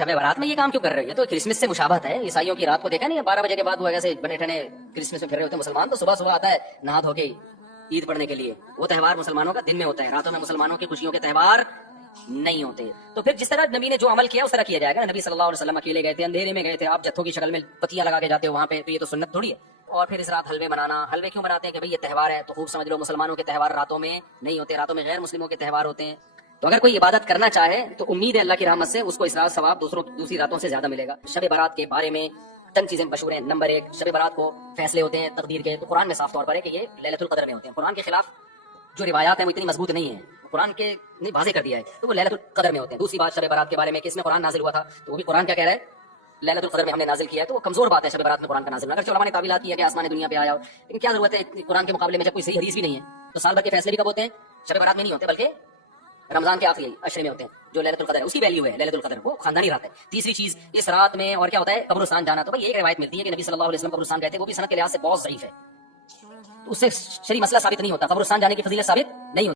شب برات میں یہ کام کیوں کر رہے ہیں؟ یہ تو کرسمس سے مشابہت ہے. عیسائیوں کی رات کو دیکھا نہیں, 12 بجے کے بعد وہ ایسے بنے ٹھنے کرسمس میں پھر رہے ہوتے ہیں. مسلمان تو صبح صبح آتا ہے نہا دھو کے عید پڑھنے کے لیے. وہ تہوار مسلمانوں کا دن میں ہوتا ہے, راتوں میں مسلمانوں کی خوشیوں کے تہوار نہیں ہوتے. تو پھر جس طرح نبی نے جو عمل کیا اس طرح کیا جائے گا. نبی صلی اللہ علیہ وسلم اکیلے گئے تھے, اندھیرے میں گئے تھے, آپ جتھوں کی شکل میں پتیاں لگا کے جاتے ہو وہاں پہ, تو یہ تو سنت تھوڑی ہے. اور پھر اس رات حلوے بنانا, حلوے کیوں بناتے ہیں کہ بھئی یہ تہوار ہے, تو خوب سمجھ لو مسلمانوں کے تہوار راتوں میں نہیں ہوتے, راتوں میں غیر مسلموں کے تہوار ہوتے ہیں. تو اگر کوئی عبادت کرنا چاہے تو امید ہے اللہ کی رحمت سے اس کو اس رات ثواب دوسری راتوں سے زیادہ ملے گا. شب برات کے بارے میں چند چیزیں مشہور ہیں. نمبر 1, شب برات کو فیصلے ہوتے ہیں تقدیر کے, تو قرآن میں صاف طور پر ہے کہ یہ لیلۃ القدر میں ہوتے ہیں. قرآن کے خلاف جو روایات ہیں وہ اتنی مضبوط نہیں ہیں, قرآن کے نے واضح کر دیا ہے, تو وہ لیلۃ القدر میں ہوتے ہیں. دوسری بات شب برات کے بارے میں کہ اس میں قرآن نازل ہوا تھا, تو وہ بھی قرآن کیا کہہ رہا ہے, لیلۃ القدر میں ہم نے نازل کیا ہے. تو وہ کمزور بات ہے شب برات میں قرآن کا نازل ہونا. اگر علماء نے تعویلات کی ہے کہ آسمان دنیا پہ آیا ہو, لیکن کیا ضرورت ہے قرآن کے مقابلے میں جب کوئی صحیح حدیث بھی نہیں ہے. تو سال بھر کے فیصلے بھی کب ہوتے ہیں, شب برات میں نہیں ہوتے بلکہ رمضان کے آخری عشرے میں ہوتے ہیں. جو لیلۃ القدر ہے اس کی ویلیو ہے, لیلۃ القدر وہ خاندانی رات ہے. تیسری چیز اس رات میں اور کیا ہوتا ہے, قبرستان جانا. تو بھائی ایک روایت ملتی ہے کہ نبی صلی اللہ علیہ وسلم قبرستان گئے تھے, وہ بھی سند کے لحاظ سے بہت ضعیف ہے, تو اس سے شرعی مسئلہ ثابت نہیں ہوتا, قبرستان جانے کی فضیلت ثابت نہیں ہوتی.